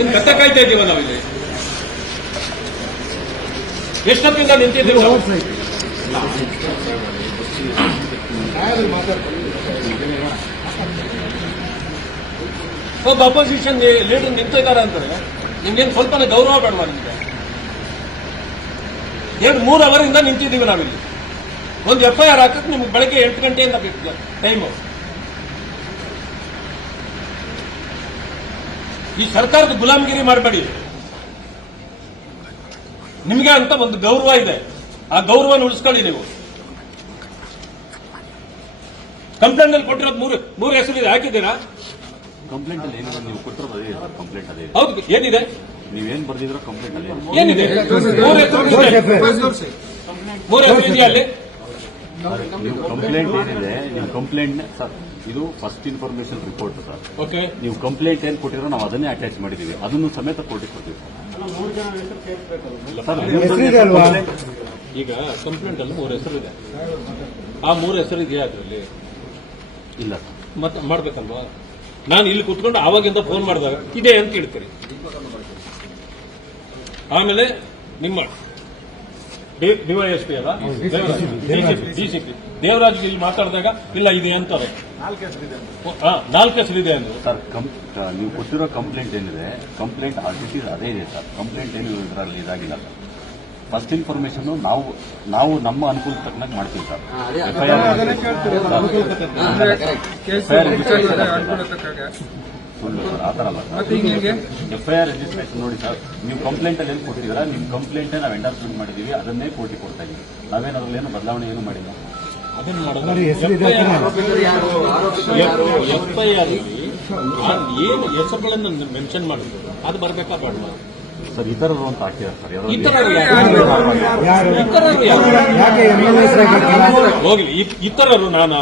ಇನ್ ಕಸ ಕಾಯ್ತಾ ಇದ್ದೀವ ನಾವಿಲ್ಲಿ? ಎಷ್ಟೊತ್ತಿಂದ ನಿಂತಿದ್ದೀವಿ ಒಬ್ಬ ಅಪೋಸಿಷನ್ ಲೀಡರ್ ನಿಂತಿದ್ದಾರೆ ಅಂದ್ರೆ ನಿಮ್ಗೇನು ಸ್ವಲ್ಪನೇ ಗೌರವ ಬೇಡವಾ ನಿಮಗೆ? ಎರಡು ಮೂರು ಅವರಿಂದ ನಿಂತಿದ್ದೀವಿ ನಾವಿಲ್ಲಿ. ಒಂದು ಎಫ್ ಐ ಆರ್ ಹಾಕಕ್ಕೆ ನಿಮ್ಗೆ ಬೆಳಗ್ಗೆ ಎಂಟು ಗಂಟೆಯಿಂದ ಬೇಕು ಟೈಮು ಈ ಸರ್ಕಾರದ ಗುಲಾಮಗಿರಿ ಮಾಡಬೇಡಿ. ನಿಮಗೆ ಅಂತ ಒಂದು ಗೌರವ ಇದೆ. ಆ ಗೌರವನ ಉಳಿಸ್ಕೊಳ್ಳಿ ನೀವು. ಕಂಪ್ಲೇಂಟ್ ಅಲ್ಲಿ ಕೊಟ್ಟಿರೋದು ಮೂರು ಮೂರು ಹೆಸರಿದೆ. ಹಾಕಿದ್ದೀರಾ? ಕಂಪ್ಲೇಂಟ್ ಅಲ್ಲಿ ಏನಿದೆ? ನೀವು ಕೊಟ್ಟಿರೋದು ಅದೇ ಇದೆ ಕಂಪ್ಲೇಂಟ್ ಅದೇ ಇದೆ ಹೌದು ಏನಿದೆ? ನೀವೇನ್ ಬರ್ದಿದ್ರೋ ಕಂಪ್ಲೇಂಟ್ ಅಲ್ಲಿ ಏನಿದೆ? ಮೂರು ಹೆಸರು ಇದೆ. ಮೂರು ಹೆಸರು ಇದೆಯಾ ಅಲ್ಲಿ. ಕಂಪ್ಲೇಂಟ್ ಏನಿದೆ ನಿಮ್ಮ ಕಂಪ್ಲೇಂಟ್ ಸರ್ ಇದು first information report sir. Okay ನೀವು ಕಂಪ್ಲೇಂಟ್ ಏನ್ ಕೊಟ್ಟಿರೋ ನಾವು ಅದನ್ನೇ ಅಟ್ಯಾಚ್ ಮಾಡಿದೀವಿ. ಅದನ್ನು ಸಮೇತ ಕೊಟ್ಟಿಗೆ ಕೊಡ್ತೀವಿ. ಸರ್ ಹೆಸರಿದೆ ಅಲ್ವಾ? ಈಗ ಕಂಪ್ಲೇಂಟ್ ಅಲ್ಲಿ ಮೂರು ಹೆಸರು ಇದೆ ಆ ಮೂರು ಹೆಸರು ಇದೆಯಾ ಅದರಲ್ಲಿ? ಇಲ್ಲ ಸರ್. ಮತ್ತೆ ಮಾಡ್ಬೇಕಲ್ವಾ? ನಾನು ಇಲ್ಲಿ ಕುತ್ಕೊಂಡು ಆವಾಗಿಂದ ಫೋನ್ ಮಾಡಿದಾಗ ಇದೆ ಅಂತ ಹೇಳ್ತೀರಿ. ಆಮೇಲೆ ನಿಮ್ಮ ಡಿವೈಎಸ್ಪಿ ಅಲ್ಲ? ಡಿಸಿಪಿ ದೇವರಾಜ್ ಇಲ್ಲಿ ಮಾತಾಡಿದಾಗ ಇಲ್ಲ ಇದೆ ಅಂತಾರೆ. ಹಾ, ನಾಲ್ಕು ಹೆಸರಿದೆ ಅಂದ್ರು. ಸರ್ ನೀವು ಕೊಟ್ಟಿರೋ ಕಂಪ್ಲೇಂಟ್ ಏನಿದೆ ಕಂಪ್ಲೇಂಟ್ ಆಲ್ರೆಡಿ ಅದೇ ಇದೆ ಸರ್. ಕಂಪ್ಲೇಂಟ್ ಏನು ಇದರಲ್ಲಿ ಇದಾಗಿಲ್ಲ ಸರ್. ಫಸ್ಟ್ ಇನ್ಫಾರ್ಮೇಶನ್ ನಾವು ನಾವು ನಮ್ಮ ಅನುಕೂಲ ತಕ್ಕನಾಗಿ ಮಾಡ್ತೀವಿ ಸರ್. ಸುಳ್ಳು ಸರ್ ಆ ಥರ ಎಫ್ಐಆರ್ ರಿಜಿಸ್ಟ್ರೇಷನ್ ನೋಡಿ ಸರ್ ನೀವು ಕಂಪ್ಲೇಂಟ್ ಅಲ್ಲಿ ಏನು ಕೊಟ್ಟಿದ್ದೀರಾ? ನಿಮ್ಮ ಕಂಪ್ಲೇಂಟ್ ನಾವು ಎಂಡಾರ್ಸ್ಮೆಂಟ್ ಮಾಡಿದೀವಿ ಅದನ್ನೇ ಕೋರ್ಟಿಗೆ ಕೊಡ್ತಾ ಇದೀವಿ ನಾವೇನು ಅದ್ರಲ್ಲಿ ಏನು ಬದಲಾವಣೆ ಏನು ಮಾಡಿಲ್ಲ. ಎಫ್ಐಆರ್ ಏನು ಹೆಸರುಗಳನ್ನು ಮೆನ್ಷನ್ ಮಾಡಿದ್ರು. ಅದು ಬರ್ಬೇಕಾ ಬೇಡವಾ ಸರ್ ಇತರರು ಅಂತ ಹಾಕಿದ್ದಾರೆ ಇತರರು ಹೋಗ್ಲಿ ನಾನಾ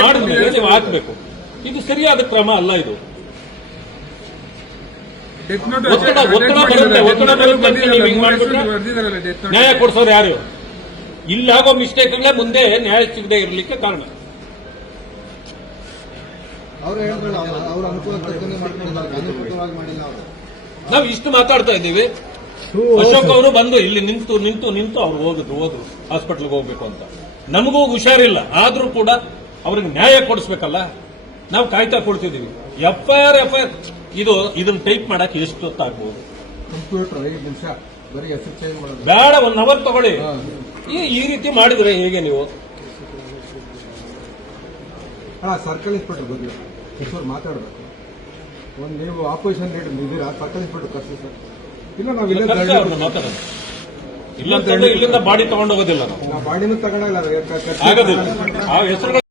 ಮಾಡಿದ್ಮೇಲೆ ನೀವು ಹಾಕ್ಬೇಕು ಇದು ಸರಿಯಾದ ಕ್ರಮ ಅಲ್ಲ ಇದು ಒತ್ತಡ ಒತ್ತಡ ಬರುತ್ತೆ ಒತ್ತಡ ಬರುತ್ತೆ ಅಂತ ನೀವು ಹಿಂಗ್ ಮಾಡ್ಬಿಟ್ರೆ ನ್ಯಾಯ ಕೊಡ್ಸೋರು ಯಾರು ಇಲ್ಲಾಗೋ ಮಿಸ್ಟೇಕ್ಗಳೇ ಮುಂದೆ ನ್ಯಾಯ ಸಿಗದೆ ಇರಲಿಕ್ಕೆ ಕಾರಣ ಅವ್ರು ಹೇಳಿದ್ರಲ್ಲ ಅವ್ರ ಅನುಕೂಲ ತಕ್ಕಂಗೆ ಮಾಡ್ಕೊಂಡಿದ್ದಾರೆ ಅನುಕೂಲವಾಗಿ ಮಾಡಿಲ್ಲ ಅವರು. ನಾವು ಇಷ್ಟು ಮಾತಾಡ್ತಾ ಇದ್ದೀವಿ. ಅಶೋಕ್ ಅವರು ಬಂದು ಇಲ್ಲಿ ನಿಂತು ನಿಂತು ನಿಂತು ಅವ್ರು ಹೋಗಿದ್ರು ಹೋದ್ರು ಹಾಸ್ಪಿಟಲ್ಗೆ ಹೋಗ್ಬೇಕು ಅಂತ. ನಮಗೂ ಹುಷಾರಿಲ್ಲ. ಆದ್ರೂ ಕೂಡ ಅವ್ರಿಗೆ ನ್ಯಾಯ ಕೊಡಿಸ್ಬೇಕಲ್ಲ. ನಾವು ಕಾಯ್ತಾ ಕೊಡ್ತಿದ್ದೀವಿ F I R F I R ಇದು ಇದನ್ನ ಟೈಪ್ ಮಾಡಕ್ಕೆ ಎಷ್ಟು ಹೊತ್ತಾಗ್ಬೋದು? ಕಂಪ್ಯೂಟರ್ ಐದು ನಿಮಿಷ. ಬರೀ ಹೆಸರು ಚೇಂಜ್ ಮಾಡೋದು ಬೇಡ ಒನ್ ಅವರ್ ತಗೊಳ್ಳಿ. ಈ ಈ ರೀತಿ ಮಾಡಿದ್ರೆ ಹೇಗೆ ನೀವು? ಹಾ ಸರ್ಕಲ್ ಇನ್ಸ್ಪೆಕ್ಟರ್ ಬದಲು ಕಿಶೋರ್ ಮಾತಾಡಬೇಕು. ಒಂದು ನೀವು ಆಪೋಸಿಷನ್ ಲೀಡರ್ ಇದ್ದೀರಾ ಪಕ್ಕದ ಬಿಟ್ಟು ಕರ್ಸಿ ಸರ್. ಇಲ್ಲ ನಾವು ಇಲ್ಲ ಕರ್ಸಿ ಅವ್ರನ್ನ ಮಾತಾಡೋಣ. ಇಲ್ಲ ಅಂತಂದ್ರೆ ಇಲ್ಲಿಂದ ಬಾಡಿ ತಗೊಂಡೋಗೋದಿಲ್ಲ ನಾವು. ಬಾಡಿನೂ ತಗೊಂಡಿಲ್ಲ ಆಗೋದಿಲ್ಲ. ಆ ಹೆಸರುಗಳು